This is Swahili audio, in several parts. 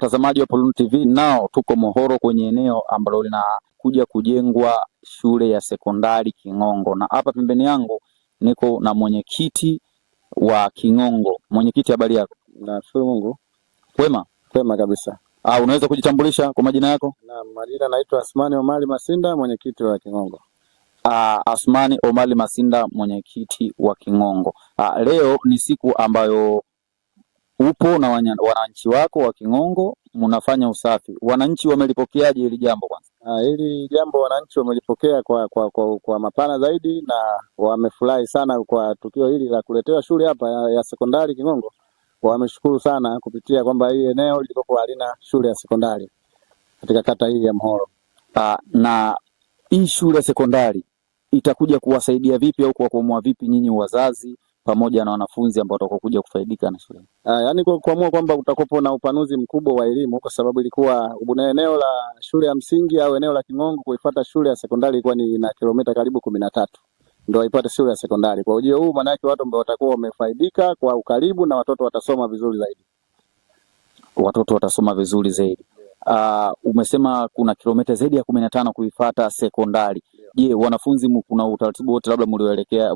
Watazamaji wa Polunu TV, nao tuko Mohoro kwenye eneo ambalo linakuja kujengwa shule ya sekondari King'ongo, na hapa pembeni yangu niko na mwenyekiti wa King'ongo. Mwenyekiti, habari yako? Nashukuru Mungu. Kwema? Kwema kabisa. Unaweza kujitambulisha kwa majina yako? Na majina naitwa Asmani Omari Masinda, mwenyekiti wa King'ongo. Asmani Omari Masinda, mwenyekiti wa King'ongo. Leo ni siku ambayo upo na wananchi wako wa King'ongo mnafanya usafi. Wananchi wamelipokeaje hili jambo kwanza? Hili jambo wananchi wamelipokea kwa mapana zaidi na wamefurahi sana kwa tukio hili la kuletewa shule hapa ya sekondari King'ongo. Wameshukuru sana kupitia kwamba hii eneo lilikuwa halina shule ya sekondari katika kata hii ya Mohoro. Na hii shule ya sekondari itakuja kuwasaidia vipi au kuwakwamua vipi nyinyi wazazi pamoja na wanafunzi ambao watakokuja kufaidika na shule? Yaani kuamua kwamba utakopo na upanuzi mkubwa wa elimu, kwa sababu ilikuwa eneo la shule ya msingi au eneo la King'ongo kuifuata shule ya sekondari ilikuwa ni na kilomita karibu 13 ndio ipate shule ya sekondari. Kwa ujio huu maana yake watu ambao watakuwa wamefaidika kwa ukaribu na watoto watasoma vizuri zaidi. Watoto watasoma vizuri zaidi. Umesema kuna kilomita zaidi ya 15 kuifuata sekondari. Je, wanafunzi kuna utaratibu wote labda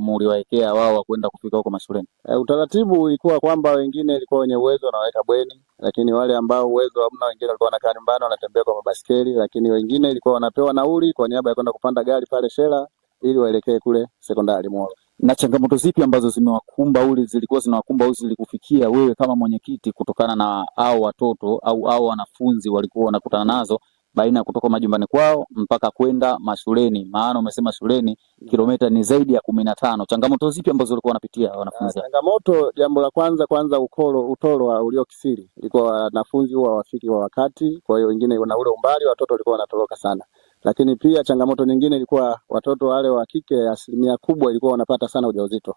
mliwaekea wao wa kwenda kufika huko mashuleni? Utaratibu ulikuwa kwamba wengine ilikuwa wenye uwezo wanaweka bweni, lakini wale ambao uwezo hamna wengine walikuwa wanakaa nyumbani wanatembea kwa mabasikeli, lakini wengine ilikuwa wanapewa nauli kwa niaba ya kwenda kupanda gari pale Shela ili waelekee kule sekondari Mohoro. Na changamoto zipi ambazo zilikuwa zinawakumba au zilikufikia wewe kama mwenyekiti kutokana na hao watoto au wanafunzi walikuwa wanakutana nazo baina ya kutoka majumbani kwao mpaka kwenda mashuleni? Maana umesema shuleni kilomita ni zaidi ya 15. Changamoto zipi ambazo walikuwa wanapitia wanafunzi? Changamoto, jambo la kwanza utoro uliokithiri. Ilikuwa wanafunzi huwa wafiki wa wakati, kwa hiyo wengine na ule umbali watoto walikuwa wanatoroka sana. Lakini pia changamoto nyingine ilikuwa watoto wale wa kike asilimia kubwa ilikuwa wanapata sana ujauzito.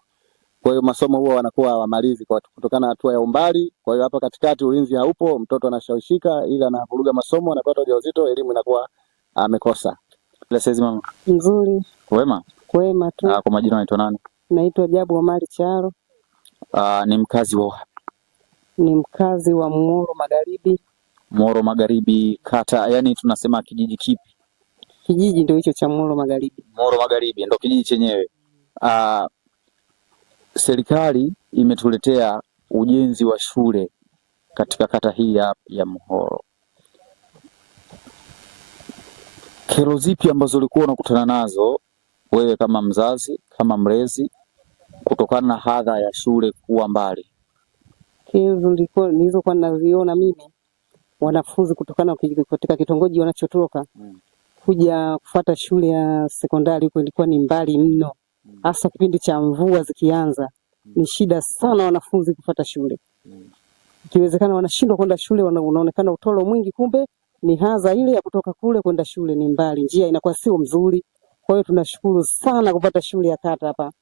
Kwa hiyo masomo huwa wanakuwa hawamalizi kutokana na hatua ya umbali. Kwa hiyo hapa katikati ulinzi haupo, mtoto anashawishika ili anavuruga masomo, anapata ujauzito, elimu inakuwa amekosa. Lesezi mama. Nzuri. Kwema? Kwema tu. Kwa majina unaitwa nani? Naitwa Jabu Omari Charo. Ni mkazi wa wapi? Ni mkazi wa Mohoro Magharibi. Mohoro Magharibi, kata, yani tunasema kijiji kipi? Kijiji ndio hicho cha Mohoro Magharibi. Mohoro Magharibi ndio kijiji chenyewe. Serikali imetuletea ujenzi wa shule katika kata hii ya Mohoro. Kero zipi ambazo ulikuwa unakutana nazo wewe kama mzazi, kama mlezi, kutokana na hadha ya shule kuwa mbali? Kero nilizokuwa naziona mimi, wanafunzi kutokana katika kitongoji wanachotoka kuja kufuata shule ya sekondari huko ilikuwa ni mbali mno. Hasa kipindi cha mvua zikianza ni shida sana wanafunzi kufuata shule. Ikiwezekana wanashindwa kwenda shule, unaonekana utoro mwingi, kumbe ni hadha ile ya kutoka kule kwenda shule ni mbali, njia inakuwa sio mzuri. Kwa hiyo tunashukuru sana kupata shule ya kata hapa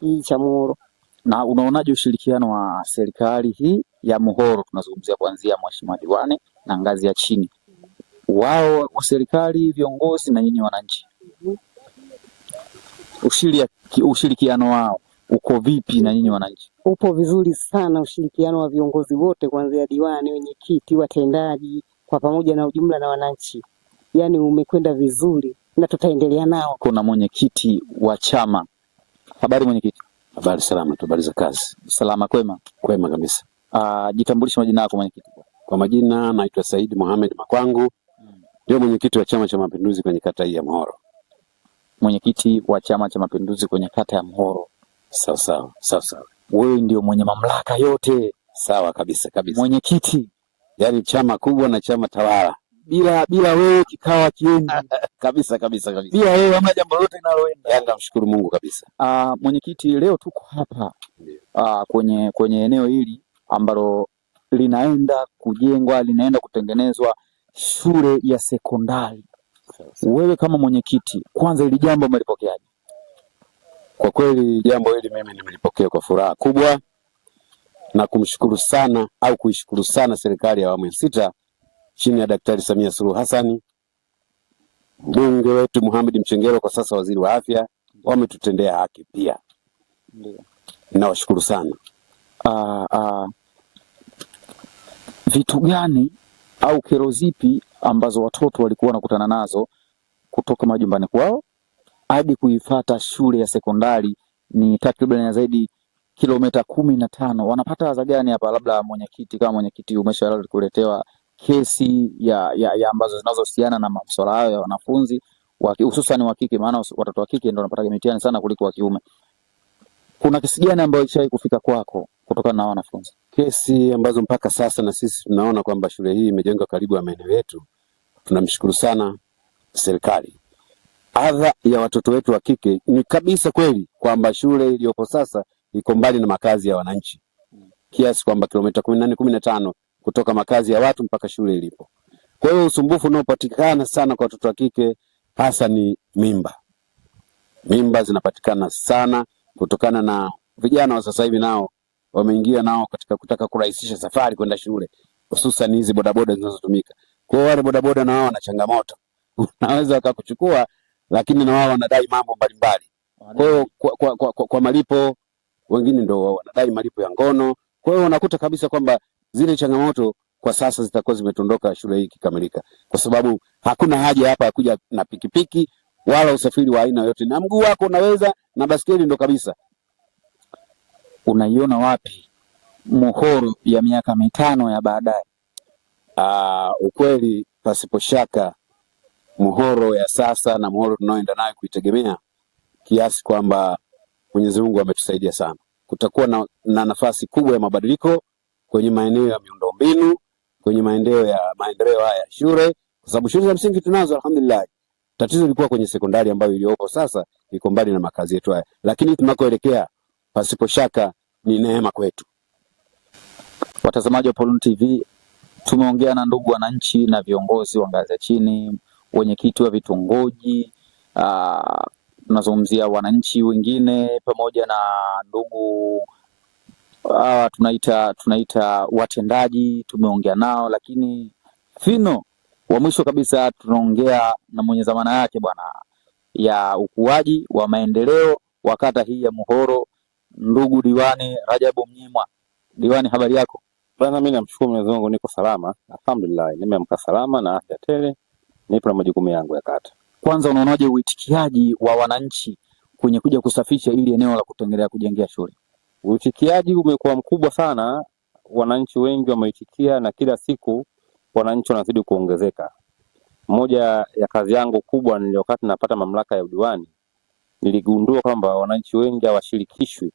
hii cha Mohoro. Na unaonaje ushirikiano wa serikali hii ya Mohoro, tunazungumzia kuanzia mheshimiwa diwani na ngazi ya chini, wao wa serikali, viongozi na nyinyi wananchi? Ushirikiano wao uko vipi na nyinyi wananchi? Upo vizuri sana ushirikiano wa viongozi wote kuanzia diwani, wenyekiti, watendaji kwa pamoja na ujumla na wananchi. Yaani umekwenda vizuri na tutaendelea nao. Kuna mwenyekiti wa chama. Habari mwenyekiti? Habari salama, habari za kazi? Salama. Kwema? Kwema kabisa. Jitambulishe majina yako mwenyekiti. Kwa majina naitwa Said Mohamed Makwangu. Ndio mwenyekiti wa Chama cha Mapinduzi kwenye kata hii ya Mohoro. Mwenyekiti wa Chama cha Mapinduzi kwenye kata ya Mohoro. Sawa. Wewe ndio mwenye mamlaka yote. Sawa kabisa. Mwenyekiti, yaani chama kubwa na chama tawala. Bila wewe kikawa kiendi. Kabisa. Bila wewe hamna jambo lolote linaloenda. Yaani namshukuru Mungu kabisa. Mwenyekiti, leo tuko hapa kwenye eneo hili ambalo linaenda kujengwa, linaenda kutengenezwa shule ya sekondari. Wewe kama mwenyekiti, kwanza hili jambo umelipokeaje? Kwa kweli jambo hili mimi nimelipokea kwa furaha kubwa na kuishukuru sana serikali ya awamu ya 6 chini ya Daktari Samia Suluhu Hassan, mbunge wetu Mohamed Mchengero, kwa sasa waziri wa afya, wametutendea haki pia. Nawashukuru sana. Vitu gani au kero zipi ambazo watoto walikuwa wanakutana nazo kutoka majumbani kwao hadi kuifuata shule ya sekondari? Ni takriban zaidi kilomita 15. Wanapata adha gani hapa? Labda mwenyekiti, kama mwenyekiti umeshawahi kuletewa kesi ya ambazo zinazohusiana na masuala hayo ya wanafunzi hususan wa kike, maana watoto wa kike ndio wanapata mitihani sana kuliko wa kiume. Kuna kesi gani ambayo ishawahi kufika kwako kutokana na wanafunzi? Kesi ambazo mpaka sasa na sisi tunaona kwamba shule hii imejengwa karibu ya maeneo yetu, tunamshukuru sana serikali. Adha ya watoto wetu wa kike ni kabisa kweli kwamba shule iliyopo sasa iko mbali na makazi ya wananchi, kiasi kwamba kilomita 14-15 kutoka makazi ya watu mpaka shule ilipo. Kwa hiyo usumbufu unaopatikana sana kwa watoto wa kike hasa ni mimba. Mimba zinapatikana sana kutokana na vijana wa sasa hivi nao wameingia nao katika kutaka kurahisisha safari kwenda shule, hususan hizi bodaboda zinazotumika. Kwa hiyo wale bodaboda na wao wana changamoto. Unaweza wakakuchukua lakini na wao wanadai mambo mbalimbali. Kwa hiyo kwa malipo, wengine ndio wanadai malipo ya ngono. Kwa hiyo unakuta kabisa kwamba zile changamoto kwa sasa zitakuwa zimetondoka shule hii kikamilika, kwa sababu hakuna haja hapa ya kuja na pikipiki wala usafiri wa aina yote, na mguu wako unaweza, na baskeli ndo kabisa. Unaiona wapi muhoro ya miaka 5 ya baadaye? Ukweli pasipo shaka muhoro ya sasa na muhoro tunaoenda nayo kuitegemea, kiasi kwamba Mwenyezi Mungu ametusaidia sana. Kutakuwa na nafasi kubwa ya mabadiliko kwenye maeneo ya miundombinu, kwenye maendeleo haya ya shule, kwa sababu shule za msingi tunazo alhamdulillah. Tatizo lilikuwa kwenye sekondari ambayo iliyopo sasa iko mbali na makazi yetu haya, lakini tunakoelekea pasipo shaka ni neema kwetu. Watazamaji wa Polon TV, tumeongea na ndugu wananchi na viongozi wa ngazi ya chini, wenyekiti wa vitongoji, tunazungumzia wananchi wengine pamoja na ndugu tunaita watendaji, tumeongea nao, lakini fino wa mwisho kabisa tunaongea na mwenye dhamana yake bwana ya ukuaji wa maendeleo wa kata hii ya Muhoro, ndugu Diwani Rajabu Mnyimwa. Diwani, habari yako? Bwana, mimi namshukuru Mwenyezi Mungu, niko salama alhamdulillah, nimeamka salama na afya tele, nipo na majukumu yangu ya kata. Kwanza, unaonaje uitikiaji wa wananchi kwenye kuja kusafisha ili eneo la kutengelea kujengea shule? Uitikiaji umekuwa mkubwa sana, wananchi wengi wameitikia na kila siku wananchi wanazidi kuongezeka. Moja ya kazi yangu kubwa ni wakati napata mamlaka ya udiwani, niligundua kwamba wananchi wengi hawashirikishwi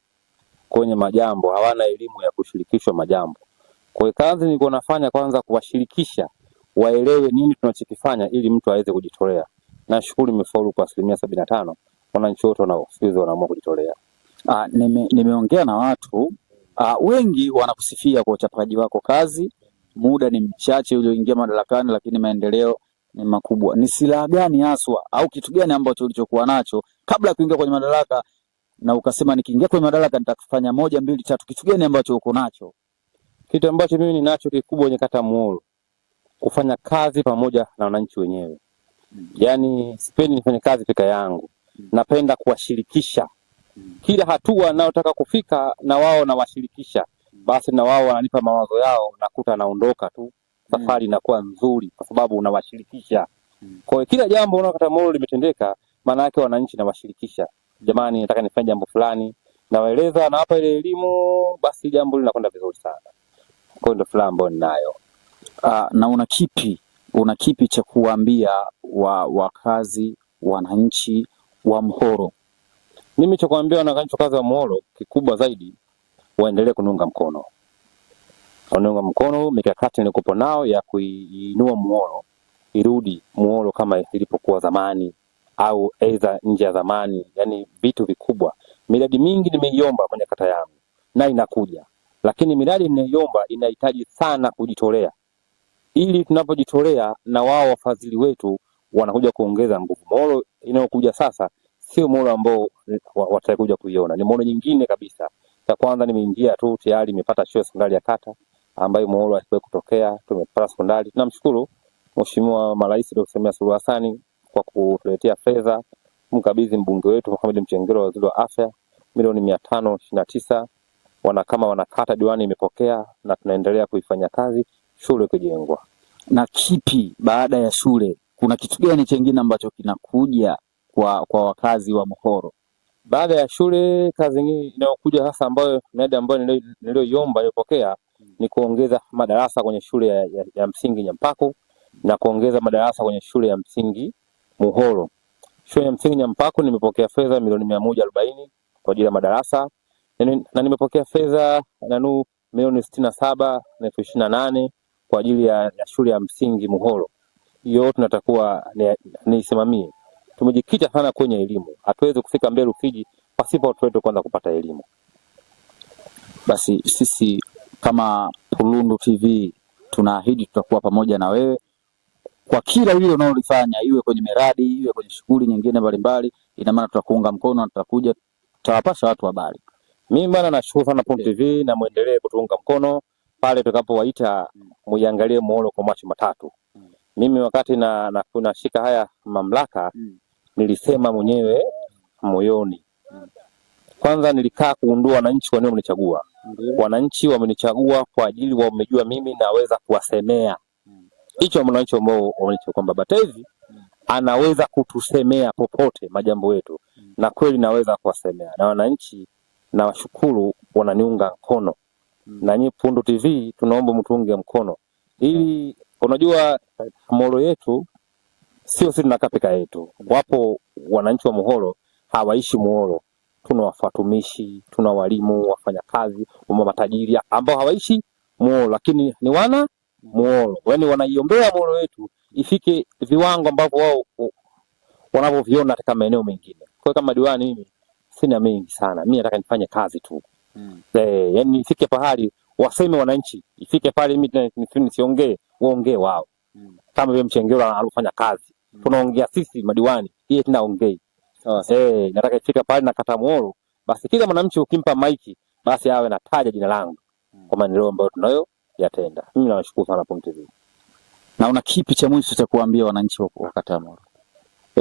kwenye majambo, hawana elimu ya kushirikishwa majambo. Kwa hiyo kazi nilikuwa nafanya kwanza kuwashirikisha, waelewe nini tunachokifanya ili mtu aweze kujitolea. Nashukuru nimefaulu kwa 75%, wananchi wote wanaamua kujitolea. Nimeongea na watu wengi wanakusifia kwa uchapaji wako kazi. Muda ni mchache ulioingia madarakani, lakini maendeleo ni makubwa. Ni silaha gani haswa au kitu gani ambacho ulichokuwa nacho kabla ya kuingia kwenye madaraka na ukasema nikiingia kwenye madaraka nitafanya 1, 2, 3? Kitu gani ambacho uko nacho? Kitu ambacho mimi ninacho kikubwa kwenye kata Muhoro, kufanya kazi pamoja na wananchi wenyewe. Yaani sipendi nifanye kazi peke yangu. Napenda kuwashirikisha. Kila hatua naotaka kufika na wao nawashirikisha. Basi na wao wananipa mawazo yao, nakuta naondoka tu. Safari inakuwa nzuri kwa sababu unawashirikisha. Kwa hiyo kila jambo unaona kata Muhoro limetendeka, maana yake wananchi nawashirikisha. Jamani, nataka nifanye jambo fulani, nawaeleza, nawapa ile elimu, basi jambo linakwenda vizuri sana. Kwa hiyo ndio fulani ambayo ninayo. Na una kipi cha kuambia wakazi wananchi wa Muhoro? Mimi cha kuambia wananchi wakazi wa Muhoro kikubwa zaidi, waendelee kuniunga mkono. Waniunga mkono mikakati nilikopo nao ya kuinua Muhoro, irudi Muhoro kama ilipokuwa zamani au aidha nje ya zamani, yani vitu vikubwa. Miradi mingi nimeiomba kwenye kata yangu na inakuja. Lakini miradi ninaiomba inahitaji sana kujitolea. Ili tunapojitolea na wao wafadhili wetu wanakuja kuongeza nguvu. Muhoro inayokuja sasa sio Muhoro ambao watakuja kuiona. Ni Muhoro nyingine kabisa. Cha kwanza nimeingia tu tayari nimepata shule sekondari ya kata ambayo Muhoro haikuwahi kutokea, tumepata sekondari. Tunamshukuru Mheshimiwa Rais Dr. Samia Suluhu Hassan kwa kutuletea fedha, mkabidhi mbunge wetu Mohamed Mchengero, waziri wa afya, milioni 529. Wanakama wanakata diwani imepokea na tunaendelea kuifanya kazi, shule kujengwa. Na kipi baada ya shule, kuna kitu gani chengine ambacho kinakuja kwa wakazi wa Muhoro? Baada ya shule, kazi nyingine inayokuja hasa ambayo niliyoiomba nilipokea ni kuongeza madarasa kwenye shule ya msingi Nyampako na kuongeza madarasa kwenye shule ya msingi Muhoro. Shule ya msingi Nyampako nimepokea fedha milioni 140 kwa ajili ya madarasa na nimepokea fedha milioni 67,28 kwa ajili ya shule ya msingi Muhoro. Hiyo tunatakuwa niisimamie. Tumejikita sana kwenye elimu. Hatuwezi kufika mbele Rufiji pasipo watu wetu kwanza kupata elimu. Basi sisi kama Pulundu TV tunaahidi tutakuwa pamoja na wewe kwa kila lile unalolifanya, iwe kwenye miradi, iwe kwenye shughuli nyingine mbalimbali. Ina maana tutakuunga mkono na tutakuja tutawapasha watu habari. Mimi bwana nashukuru sana Pulundu TV na muendelee kutuunga mkono pale tutakapowaita muiangalie Muhoro kwa macho matatu. Mimi wakati nashika haya mamlaka nilisema mwenyewe moyoni. Kwanza nilikaa kuundua wananchi kwa nini wamenichagua. Wananchi wamenichagua kwa ajili wamejua mimi naweza kuwasemea. Hicho wananchi ambao wamenichagua kwamba Batezi anaweza kutusemea popote majambo yetu. Na kweli naweza kuwasemea. Na wananchi na washukuru wananiunga mkono. Na nyinyi Pulundu TV tunaomba mtuunge mkono. Ili unajua Muhoro yetu sio sisi tunakaa peke yetu. Wapo wananchi wa Muhoro hawaishi Muhoro. Tuna wafatumishi, tuna walimu, wafanyakazi, matajiri ambao hawaishi Muhoro lakini ni wana Muhoro. Yaani wanaiombea Muhoro yetu ifike viwango ambavyo wao wanavyoviona katika maeneo mengine. Kwa kama diwani mimi sina mengi sana. Mimi nataka nifanye kazi tu. Yaani ifike pahali waseme wananchi, ifike pale mimi nisiongee, waongee wao. Kama vile Mchengerwa alifanya kazi. Tunaongea sisi madiwani, yeye tunaongea. Nataka ifika pale na kata Muhoro, basi kila mwananchi ukimpa maiki, basi awe nataja jina langu kwa maendeleo ambayo tunayo yatenda. Mimi nawashukuru sana Pulundu TV. Na una kipi cha mwisho cha kuambia wananchi wa kata Muhoro?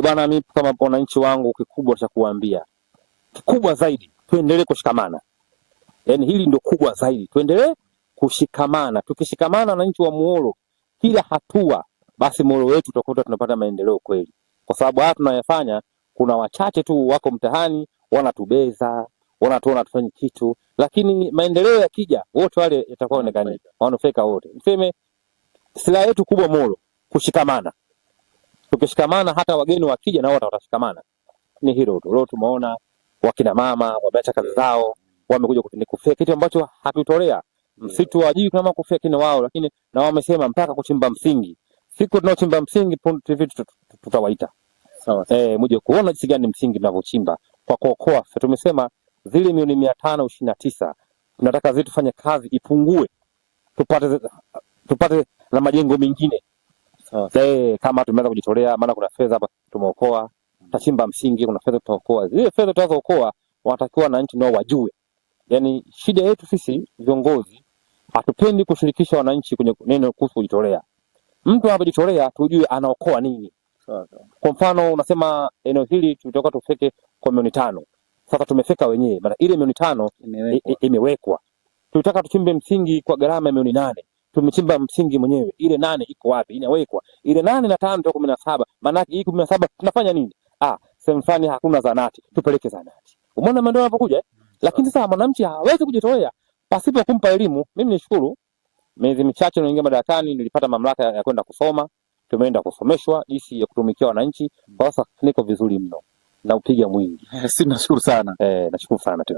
Bwana, mimi kama wananchi wangu kikubwa cha kuambia, kikubwa zaidi tuendelee kushikamana. Yaani hili ndio kubwa zaidi. Tuendelee kushikamana. Tukishikamana wananchi wa Muhoro kila hatua, basi Muhoro wetu tutakuta tunapata maendeleo kweli. Kwa sababu haya tunayofanya kuna wachache tu wako mtaani wanatubeza, wanatuona tufanye kitu, lakini maendeleo yakija wote wale yatakuwa onekana. Wanafeka wote. Niseme silaha yetu kubwa Muhoro kushikamana. Tukishikamana hata wageni wakija nao watashikamana. Ni hilo tu. Leo tumeona wakina mama wameacha kazi zao, wamekuja kufia kitu ambacho hatutolea. Msitu wajui kama kufia kina wao, lakini na wamesema mpaka kuchimba msingi. Siku tunaochimba msingi Pulundu TV tutawaita. Sawa. Muje kuona jinsi gani msingi tunavyochimba kwa kuokoa. Tumesema zile milioni 529 tunataka zetu fanye kazi ipungue. Tupate na majengo mengine. Sawa. Kama tumeanza kujitolea maana kuna fedha hapa tumeokoa. Tutachimba msingi, kuna fedha tutaokoa. Zile fedha tutazookoa wanatakiwa na nchi nao wajue. Yaani shida yetu sisi viongozi hatupendi kushirikisha wananchi kwenye neno kuhusu kujitolea. Mtu anapojitolea tujue anaokoa nini. Kwa mfano unasema eneo hili tumetoka tufike kwa milioni 5. Sasa tumefika wenyewe. Maana ile milioni 5 imewekwa. Tulitaka tuchimbe msingi kwa gharama ya milioni 8. Tumechimba msingi mwenyewe. Ile 8 iko wapi? Inawekwa. Ile 8 na 5 ndio 17. Maana hii 17 tunafanya nini? Sehemu fulani hakuna zanati. Tupeleke zanati. Umeona maendeleo yanapokuja? Lakini sasa mwananchi hawezi kujitolea pasipo kumpa elimu. Mimi nishukuru miezi michache niliingia madarakani nilipata mamlaka ya kwenda kusoma. Tumeenda kusomeshwa jinsi ya kutumikia wananchi. Kwa sasa niko vizuri mno. Na upiga mwingi. Nashukuru sana. Nashukuru sana tu.